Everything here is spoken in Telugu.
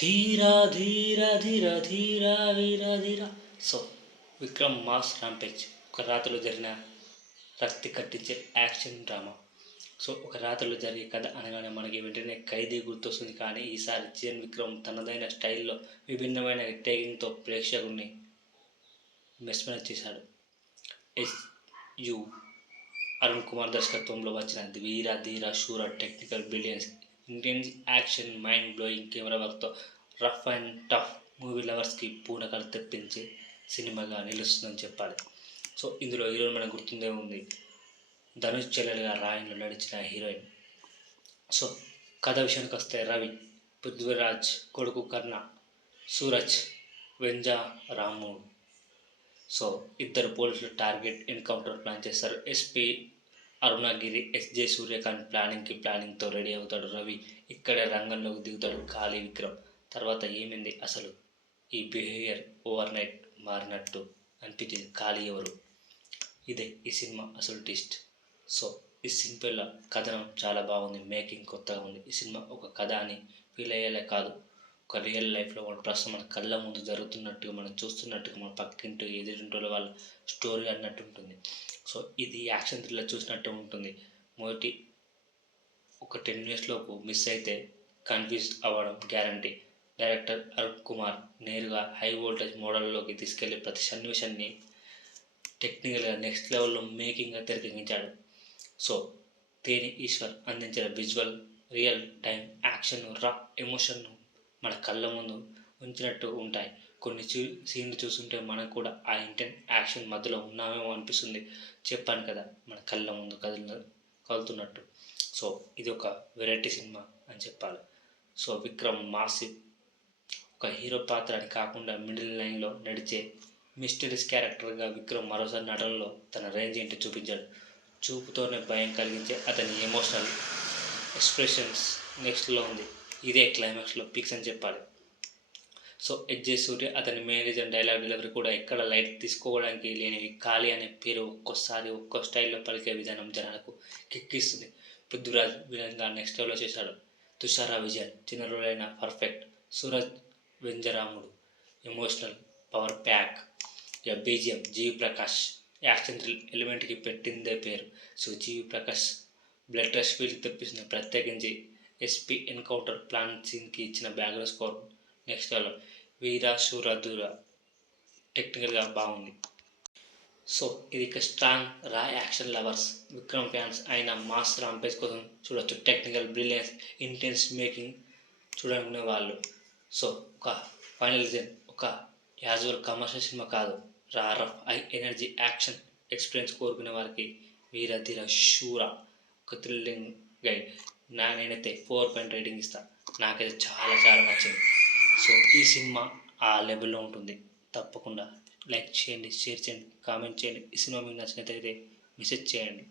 ధీరా ధీర ధీర ధీరా వీర ధీర. సో విక్రమ్ మాస్ రాంపేజ్ ఒక రాత్రిలో జరిగిన రక్తి కట్టించే యాక్షన్ డ్రామా. సో ఒక రాత్రిలో జరిగే కథ అనగానే మనకి వెంటనే ఖైదీ గుర్తొస్తుంది. కానీ ఈసారి చిరణ్ విక్రమ్ తనదైన స్టైల్లో విభిన్నమైన టేకింగ్తో ప్రేక్షకుడిని మెస్మరైజ్ చేశాడు. యు అరుణ్ కుమార్ దర్శకత్వంలో వచ్చిన Veera Dheera Soora technical brilliance, intense action, mind blowing camera వర్క్తో రఫ్ అండ్ టఫ్ మూవీ లవర్స్కి పూనకలు తెప్పించే సినిమాగా నిలుస్తుందని చెప్పాలి. సో ఇందులో హీరోయిన్ మనకు గుర్తుందే ఉంది, ధనుష్ చెల్లెలుగా రాయన్లో నడిచిన హీరోయిన్. సో కథ విషయానికి వస్తే రవి, పృథ్వీరాజ్ కొడుకు కర్ణ, సూరజ్ వెంజా రాముడు. సో ఇద్దరు పోలీసులు టార్గెట్ ఎన్కౌంటర్ ప్లాన్ చేస్తారు. ఎస్పీ అరుణగిరి, ఎస్జే సూర్యకాంత్ ప్లానింగ్తో రెడీ అవుతాడు రవి. ఇక్కడే రంగంలోకి దిగుతాడు కాళీ విక్రమ్. తర్వాత ఏమైంది అసలు, ఈ బిహేవియర్ ఓవర్ నైట్ మారినట్టు అనిపించింది. కాళీ ఎవరు, ఇదే ఈ సినిమా అసలు ట్విస్ట్. సో ఈ సింపుల్ కథనం చాలా బాగుంది, మేకింగ్ కొత్తగా ఉంది. ఈ సినిమా ఒక కథ అని ఫీల్ అయ్యేలా కాదు, ఒక రియల్ లైఫ్లో మన ప్రస్తుతం మన కళ్ళ ముందు జరుగుతున్నట్టుగా, మనం చూస్తున్నట్టుగా, మన పక్కింటూ ఎదురింటో వాళ్ళ స్టోరీ అన్నట్టు ఉంటుంది. సో ఇది యాక్షన్ థ్రిల్లర్ చూసినట్టు ఉంటుంది. మొదటి ఒక 10 మినిట్స్లోపు మిస్ అయితే కన్ఫ్యూజ్ అవ్వడం గ్యారంటీ. డైరెక్టర్ అరుణ్ కుమార్ నేరుగా హై వోల్టేజ్ మోడల్లోకి తీసుకెళ్లి ప్రతి సన్నివేశాన్ని టెక్నికల్గా నెక్స్ట్ లెవెల్లో మేకింగ్గా తెరకెక్కించాడు. సో తేని ఈశ్వర్ అందించిన విజువల్, రియల్ టైం యాక్షన్, రా ఎమోషన్ను మన కళ్ళ ముందు ఉంచినట్టు ఉంటాయి. కొన్ని సీన్లు చూస్తుంటే మనకు కూడా ఆ ఇంటెంట్ యాక్షన్ మధ్యలో ఉన్నామేమో అనిపిస్తుంది. చెప్పాను కదా, మన కళ్ళ ముందు కదులుతున్నట్టు. సో ఇది ఒక వెరైటీ సినిమా అని చెప్పాలి. సో విక్రమ్ మాసివ్ ఒక హీరో పాత్ర అని కాకుండా మిడిల్ లైన్లో నడిచే మిస్టరీస్ క్యారెక్టర్గా విక్రమ్ మరోసారి నటనలో తన రేంజ్ ఏంటో చూపించాడు. చూపుతోనే భయం కలిగించే అతని ఎమోషనల్ ఎక్స్ప్రెషన్స్ నెక్స్ట్లో ఉంది. ఇదే క్లైమాక్స్లో పిక్స్ అని చెప్పాలి. సో ఎస్జే సూర్య అతని మేనేజర్ డైలాగ్ డెలివరీ కూడా ఎక్కడ లైట్ తీసుకోవడానికి లేనివి. ఖాళీ అనే పేరు ఒక్కోసారి ఒక్కో స్టైల్లో పలికే విధానం జనాలకు కిక్కిస్తుంది. పృథ్వీరాజ్ విలన్గా నెక్స్ట్ లెవెల్లో చేశాడు. తుషారా విజయన్ చిన్న రోల్ అయిన perfect. Suraj Venjaramoodu emotional power pack. ఇక బీజిఎం జీవి ప్రకాష్ యాక్షన్ ఎలిమెంట్కి పెట్టిందే పేరు. So GV Prakash blood rush feel తెప్పిస్తుంది. ప్రత్యేకించి ఎస్పీ ఎన్కౌంటర్ ప్లాన్ సీన్కి ఇచ్చిన background score next level. Veera శూరధూర టెక్నికల్గా బాగుంది. సో ఇది ఇక strong raw action lovers, Vikram fans అయిన మాస్ రాంపేజ్ కోసం చూడొచ్చు. టెక్నికల్ బ్రిలియన్స్, ఇంటెన్స్ మేకింగ్ చూడాలనుకునే వాళ్ళు. సో ఒక ఫైనలిజన్, ఒక యాజువల్ కమర్షియల్ సినిమా కాదు, rough high energy action experience కోరుకునే వారికి వీర ధీర శూర ఒక థ్రిల్లింగ్ గైడ్. నేనైతే 4 రేటింగ్ ఇస్తాను. నాకైతే చాలా చాలా నచ్చింది. సో ఈ సినిమా ఆ లెవెల్లో ఉంటుంది. తప్పకుండా లైక్ చేయండి, షేర్ చేయండి, కామెంట్ చేయండి. ఈ సినిమా మీకు నచ్చినట్లయితే మెసేజ్ చేయండి.